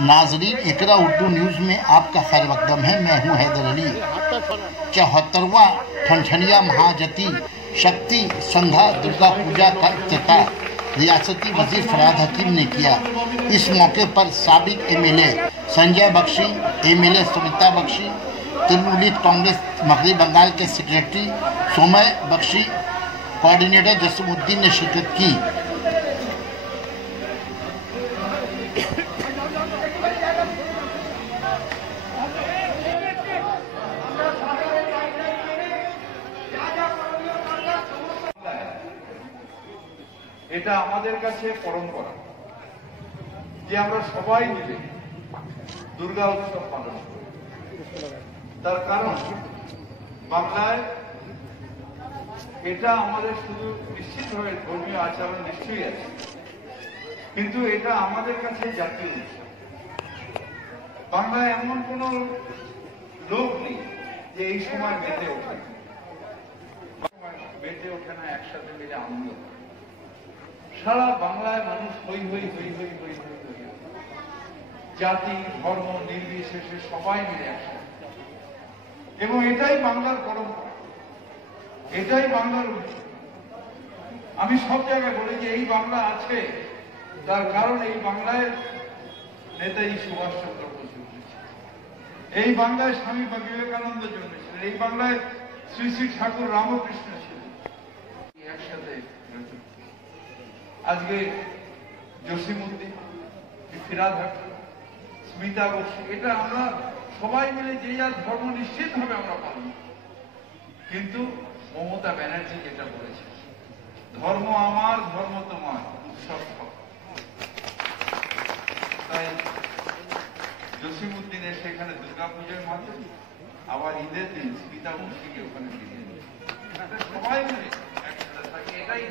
नाजरीन, इकरा उर्दू न्यूज़ में आपका खैर मकदम है। मैं हूं हैदर अली। 74वां ठनठनिया महाजती शक्ति संधा दुर्गा पूजा का इफ्तिताह रियासती वजीर फरहाद हकीम ने किया। इस मौके पर साबिक एमएलए संजय बख्शी, एमएलए सुमिता बख्शी, तृणमूल कांग्रेस मगरबी बंगाल के सेक्रेटरी सोमय बख्शी, कोऑर्डिनेटर जसीमुद्दीन ने शिरकत की। এটা আমাদের কাছে পরম্পরা যে আমরা সবাই মিলে দুর্গা উৎসব পালন করি। তার কারণ বাংলায় এটা আমাদের শুধু নিশ্চিতভাবে ধর্মীয় আচরণ নিশ্চয়ই আছে, কিন্তু এটা আমাদের কাছে জাতীয় উৎসব। বাংলায় এমন কোন লোক নেই যে এই সময় মেতে ওঠে না, একসাথে মিলে আনন্দ। সারা বাংলায় মানুষ হই হই হই হই হই হই হই, জাতি ধর্ম নির্বিশেষে সবাই মিলে একসাথে। এবং এটাই বাংলার পরম্পরা, এটাই বাংলার উৎসব। আমি সব জায়গায় বলি যে এই বাংলা আছে, তার কারণ এই বাংলায় নেতাজি সুভাষচন্দ্র বসু উঠেছিলেন, এই বাংলায় স্বামী বিবেকানন্দ জন্মেছিলেন, এই বাংলায় শ্রী শ্রী ঠাকুর রামকৃষ্ণ ছিলেন। একসাথে আজকে জসিমউদ্দিন, ফিরহাদ হাকিম, স্মিতা বক্সী, এটা আমরা সবাই মিলে যে যার ধর্ম নিশ্চিতভাবে আমরা পালন করি। কিন্তু মমতা ব্যানার্জি যেটা বলেছে, ধর্ম আমার ধর্ম তোমার, উৎসব সব। তাই জসিমউদ্দিনের সেখানে দুর্গাপূজার মাধ্যমে আবার ঈদের দিন স্মিতা বক্সীকে ওখানে ফিরিয়ে দিল। সবাই মিলে একসাথে থাকে, এটাই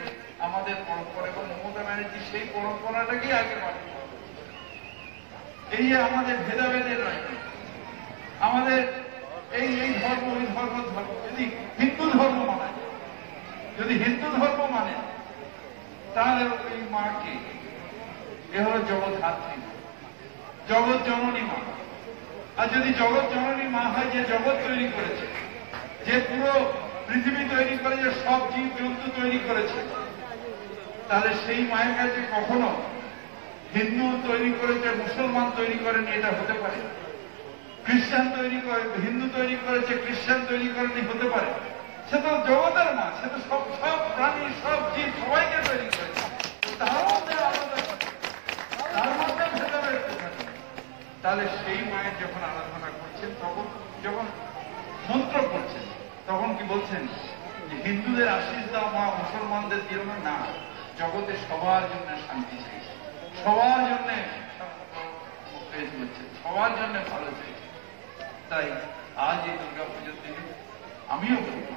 আমাদের পরম্পরা। এবং মমতা ব্যানার্জি সেই পরম্পরাটাকেই আগে বাড়ি এই যে আমাদের ভেদাভেদের নয়, আমাদের এই এই ধর্ম ওই ধর্ম ধর্ম যদি হিন্দু ধর্ম মানে, যদি হিন্দু ধর্ম মানে, তাহলে ওই মাকে এ হলো জগৎ ধাত্রী, জগৎ জননী মা। আর যদি জগৎ জননী মা হয়, যে জগৎ তৈরি করেছে, যে পুরো পৃথিবী তৈরি করেছে, সব জীব জন্তু তৈরি করেছে, তাহলে সেই মায়ের কাছে কখনো হিন্দু তৈরি করেছে মুসলমান তৈরি করেনি এটা হতে পারে? খ্রিস্টান তৈরি করে হিন্দু তৈরি করেছে খ্রিস্টান তৈরি করেনি হতে পারে? সে তো জগতের মা, সে তো সব সব প্রাণী সব জীব সবাইকে তৈরি করেছে। তার মধ্যে আলাদা, তার মধ্যে ভেদাভেদ থাকে। তাহলে সেই মায়ের যখন আরাধনা করছেন, তখন যখন মন্ত্র করছেন, তখন কি বলছেন যে হিন্দুদের আশীষ দাও মা, মুসলমানদের দিও না। জগতে সবার জন্য শান্তি চাইছে, সবার জন্য সবার জন্য ভালো চাইছে। তাই আজ এই দুর্গা পুজোর দিনে আমিও বলব,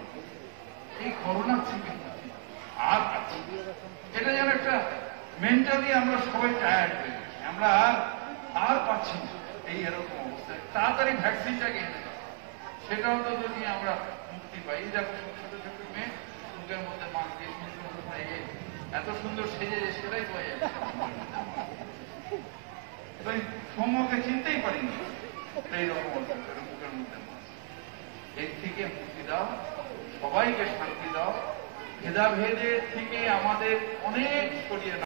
এই করোনার থেকে আর পাচ্ছি, এটা যেন একটা মেন্টালি আমরা সবাই টায়ার্ড হয়ে গেছি, আমরা আর পাচ্ছি না এই এরকম অবস্থায়। তাড়াতাড়ি ভ্যাকসিনটাকে এনে দাও, সেটাও তো যদি আমরা মুক্তি পাই। দেখো ছোট ছোট মেয়ে মুখের মধ্যে মাস্ক দিয়ে এত সুন্দর সেজে যে সেটাই পাওয়া যাচ্ছে। সৌম্যকে চিনতেই পারিনি এইরকম মুখের মধ্যে মাস্ক। এর থেকে মুক্তি দাও, সবাইকে শান্তি দাও, ভেদাভেদের থেকে আমাদের অনেক সরিয়ে